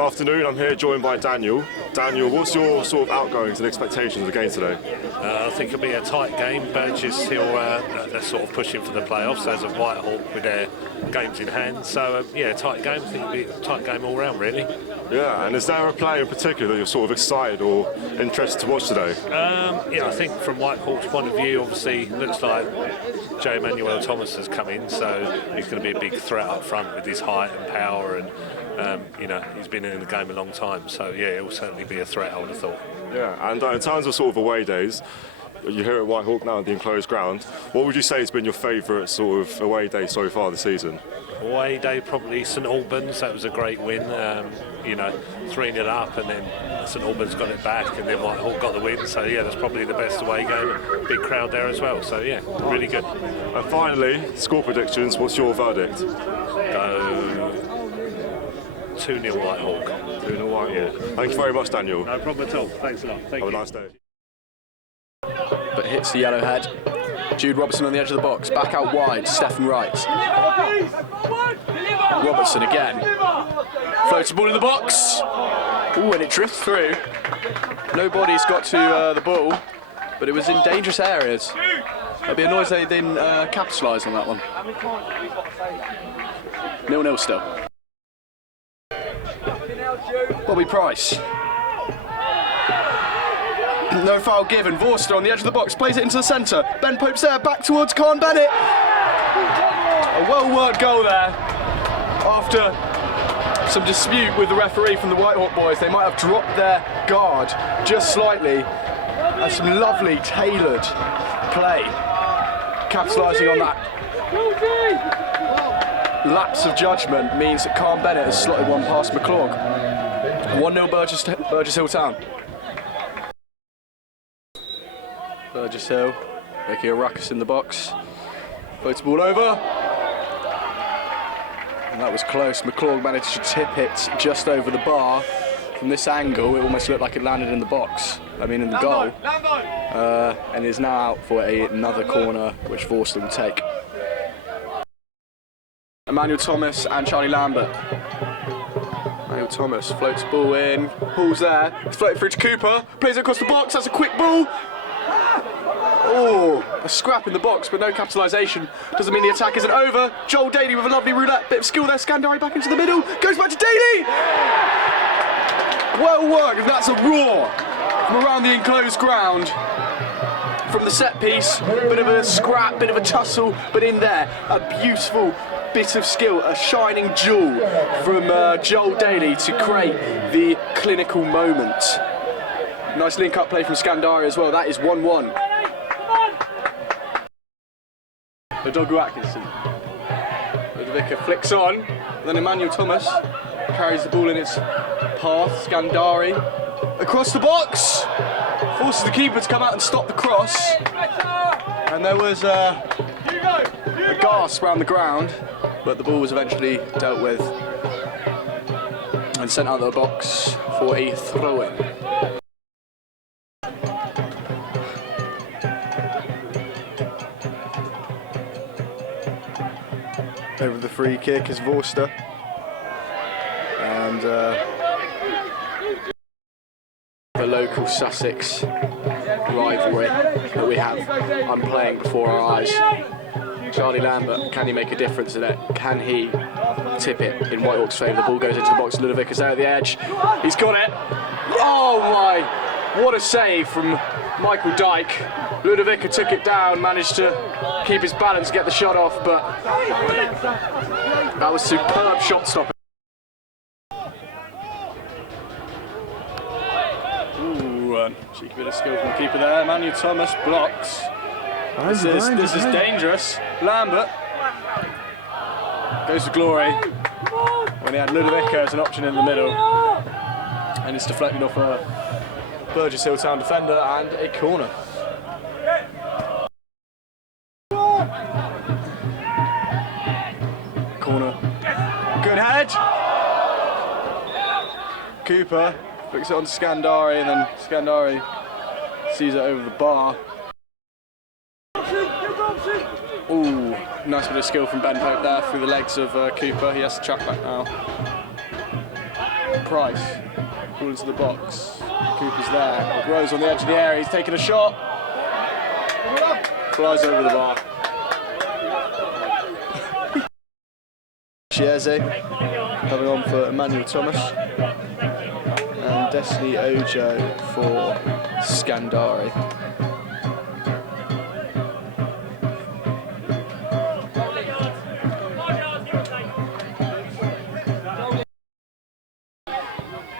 afternoon. I'm here joined by Daniel. Daniel, what's your sort of outgoings and expectations of the game today? I think it'll be a tight game. Burgess, they're sort of pushing for the playoffs, as of Whitehawk with their games in hand. So, yeah, tight game. I think it'll be a tight game all round, really. Yeah, and is there a player in particular that you're sort of excited or interested to watch today? Yeah, I think from Whitehawk's point of view, obviously, looks like J. Emmanuel Thomas has come in, so he's going to be a big threat up front with his height and power, and he's been in the game a long time, so yeah, it will certainly be a threat, I would have thought. Yeah, and in terms of sort of away days, you're here at Whitehawk now at the Enclosed Ground. What would you say has been your favourite sort of away day so far this season? Away day, probably St Albans. That was a great win. 3-0 up, and then St Albans got it back, and then Whitehawk got the win. So yeah, that's probably the best away game. Big crowd there as well. So yeah, really good. And finally, score predictions. What's your verdict? Go 2-0 Whitehawk. 2-0 Whitehawk. Yeah. Thank you very much, Daniel. No problem at all. Thanks a lot. Thank you. Have a nice day. But hits the yellow head. Jude Robertson on the edge of the box, back out wide, Stephen Wright. Robertson again. Floats the ball in the box. Ooh, and it drifts through. Nobody's got to the ball, but it was in dangerous areas. I'd be annoyed if they didn't capitalise on that one. 0-0 still. Bobby Price. No foul given. Vorster on the edge of the box, plays it into the centre. Ben Pope's there, back towards Khan Bennett. A well-worked goal there. After some dispute with the referee from the Whitehawk boys, they might have dropped their guard just slightly. And some lovely tailored play, capitalising on that. Lapse of judgment means that Khan Bennett has slotted one past McLeod. 1-0 Burgess Hill Town. Burgess Hill making a ruckus in the box. Floats the ball over. And that was close. McLeod managed to tip it just over the bar. From this angle, it almost looked like it landed in the box. In the goal. And is now out for another corner, which Vorster will take. Emmanuel Thomas and Charlie Lambert. Emmanuel Thomas floats the ball in. Paul's there. It's floated through to Cooper. Plays it across the box. That's a quick ball. Oh, a scrap in the box, but no capitalisation. Doesn't mean the attack isn't over. Joel Daly with a lovely roulette. Bit of skill there. Scandari back into the middle. Goes back to Daly. Well worked. And that's a roar from around the enclosed ground. From the set piece. Bit of a scrap, bit of a tussle, but in there, a beautiful bit of skill. A shining jewel from Joel Daly to create the clinical moment. Nice link-up play from Scandari as well. That is 1-1. Odogu Atkinson. Ludovica flicks on. Then Emmanuel Thomas carries the ball in its path. Scandari across the box. Forces the keeper to come out and stop the cross. And there was a gasp around the ground, but the ball was eventually dealt with and sent out of the box for a throw-in. Over the free kick is Vorster. And the local Sussex rivalry that we have unplaying before our eyes. Charlie Lambert, can he make a difference in it? Can he tip it in Whitehawk's favour? The ball goes into the box. Ludovic is there at the edge. He's got it. Oh my! What a save from Michael Dyke. Ludovica took it down, managed to keep his balance, get the shot off, but that was superb shot stopping. Ooh, cheeky bit of skill from the keeper there. Emmanuel Thomas blocks. This is dangerous. Lambert goes to glory when he had Ludovica as an option in the middle, and it's deflected off a Burgess Hill Town defender and a corner. Corner. Good head. Cooper flicks it on to Scandari, and then Scandari sees it over the bar. Ooh, nice bit of skill from Ben Pope there through the legs of Cooper. He has to track back now. Price. Ball into the box. Cooper's there. Rose on the edge of the area. He's taking a shot. Flies over the bar. Chiese coming on for Emmanuel Thomas. And Destiny Ojo for Scandari.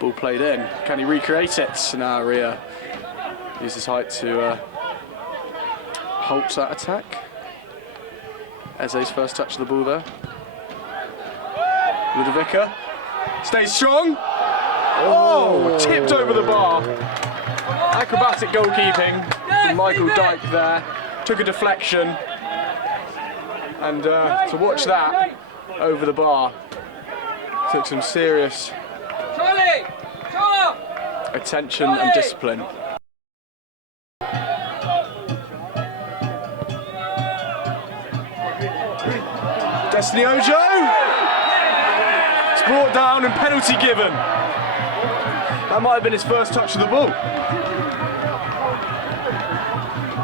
Ball played in. Can he recreate it? Now Ria uses his height to halt that attack. Eze's first touch of the ball there. Ludovica stays strong. Oh, tipped over the bar. Acrobatic goalkeeping from Michael Dyke there. Took a deflection. And to watch that over the bar took some serious attention and discipline. Destiny Ojo! It's brought down and penalty given. That might have been his first touch of the ball.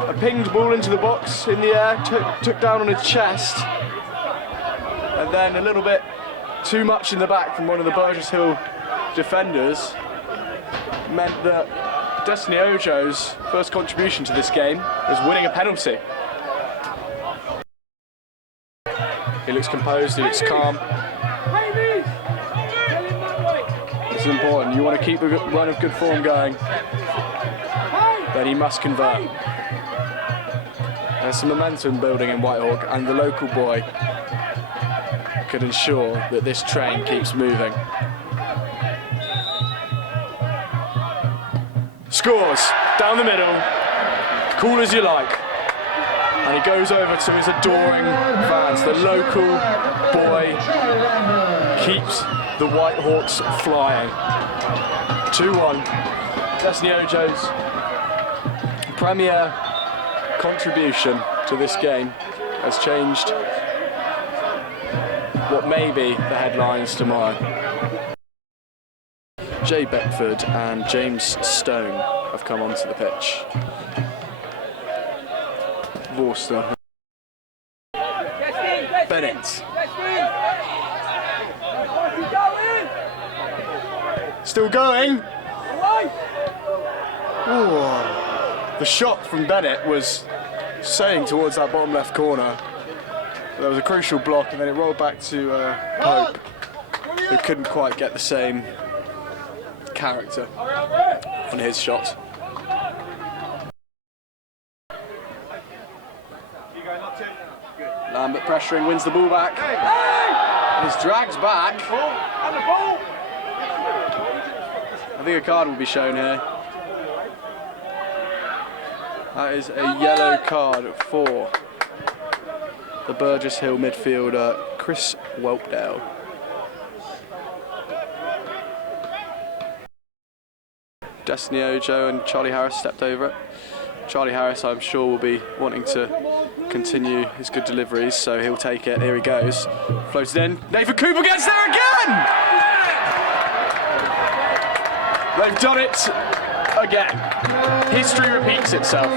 A pinged ball into the box in the air, took down on his chest, and then a little bit too much in the back from one of the Burgess Hill defenders meant that Destiny Ojo's first contribution to this game was winning a penalty. He looks composed, he looks calm. This is important. You want to keep a run of good form going, then he must convert. There's some momentum building in Whitehawk, and the local boy could ensure that this train keeps moving. Scores down the middle, cool as you like. And he goes over to his adoring fans. The local boy keeps the Whitehawks flying. 2-1. Destiny Ojo's premier contribution to this game has changed what may be the headlines tomorrow. Jay Beckford and James Stone have come onto the pitch. Vorster. Bennett. Still going. Ooh. The shot from Bennett was sailing towards that bottom left corner. There was a crucial block, and then it rolled back to Pope, who couldn't quite get the same character on his shot. Lambert pressuring, wins the ball back. And he's dragged back. I think a card will be shown here. That is a yellow card for the Burgess Hill midfielder, Chris Whelpdale. Destiny Ojo and Charlie Harris stepped over it. Charlie Harris, I'm sure, will be wanting to continue his good deliveries, so he'll take it. Here he goes. Floats it in. Nathan Cooper gets there again! They've done it again. History repeats itself.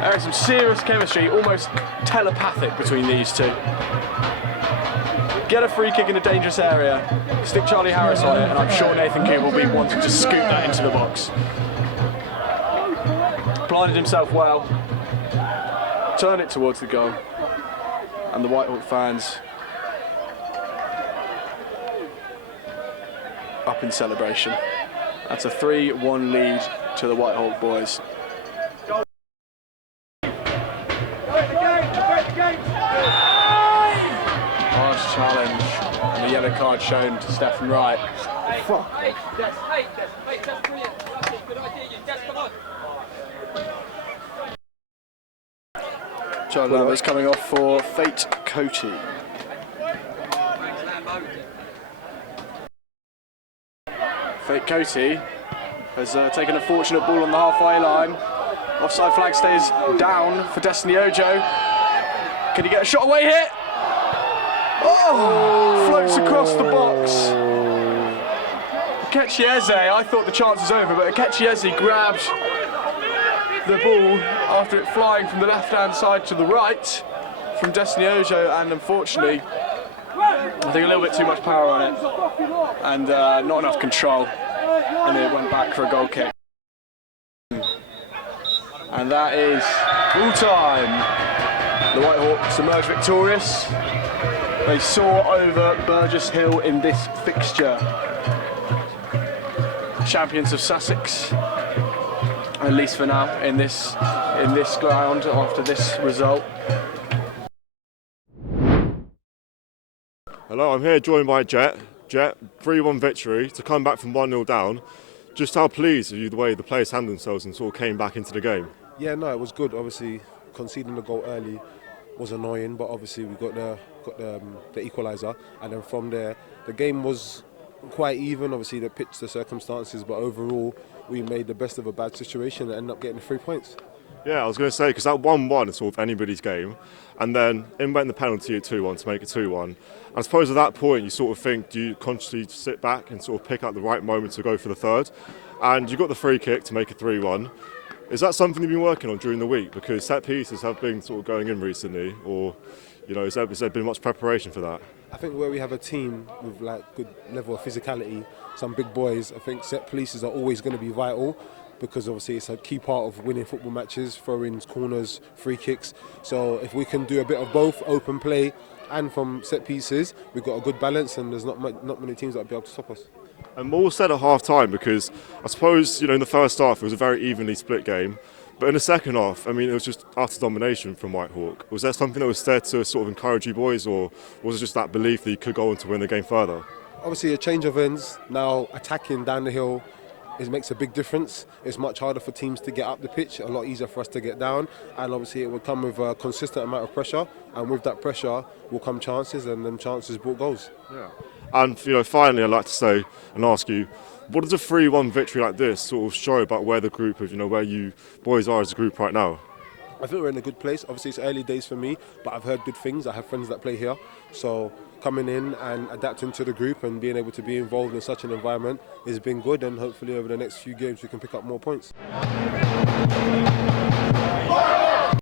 There is some serious chemistry, almost telepathic, between these two. Get a free kick in a dangerous area, stick Charlie Harris on it, and I'm sure Nathan Cooper will be wanting to scoop that into the box. Blinded himself well, turn it towards the goal, and the Whitehawk fans up in celebration. That's a 3-1 lead to the Whitehawk boys. Harsh challenge, and the yellow card shown to Stephen Wright. Charlie Lambert's coming off for Fate Coty. Fate Coty has taken a fortunate ball on the halfway line. Offside flag stays down for Destiny Ojo. Can he get a shot away here? Oh! Floats across the box. Akechieze, I thought the chance was over, but Akechieze grabbed the ball after it flying from the left-hand side to the right from Destiny Ojo, and unfortunately, I think a little bit too much power on it and not enough control, and it went back for a goal kick. And that is full time. The Whitehawks emerge victorious. They soar over Burgess Hill in this fixture. Champions of Sussex, at least for now, in this ground after this result. Hello, I'm here joined by Jet. Jet, 3-1 victory to come back from 1-0 down. Just how pleased are you the way the players handled themselves and sort of came back into the game? Yeah, no, it was good. Obviously, conceding the goal early was annoying, but obviously we got the equaliser, and then from there the game was quite even. Obviously, the pitch, the circumstances, but overall we made the best of a bad situation and ended up getting the 3 points. Yeah, I was going to say, because that 1-1 is sort of anybody's game, and then in went the penalty at 2-1 to make it 2-1. I suppose at that point you sort of think, do you consciously sit back and sort of pick out the right moment to go for the third? And you got the free kick to make it 3-1. Is that something you've been working on during the week? Because set pieces have been sort of going in recently, or has there been much preparation for that? I think where we have a team with like good level of physicality, some big boys, I think set pieces are always going to be vital, because obviously it's a key part of winning football matches, throw-ins, corners, free kicks. So if we can do a bit of both, open play and from set pieces, we've got a good balance, and there's not many teams that will be able to stop us. And more said at half time, because I suppose in the first half it was a very evenly split game, but in the second half, it was just utter domination from Whitehawk. Was there something that was said to sort of encourage you boys, or was it just that belief that you could go on to win the game further? Obviously a change of ends, now attacking down the hill, it makes a big difference. It's much harder for teams to get up the pitch, a lot easier for us to get down, and obviously it will come with a consistent amount of pressure, and with that pressure will come chances, and then chances brought goals. Yeah. And finally, I'd like to say and ask you, what does a 3-1 victory like this sort of show about where the group of where you boys are as a group right now? I think we're in a good place. Obviously it's early days for me, but I've heard good things. I have friends that play here, so coming in and adapting to the group and being able to be involved in such an environment has been good, and hopefully over the next few games we can pick up more points.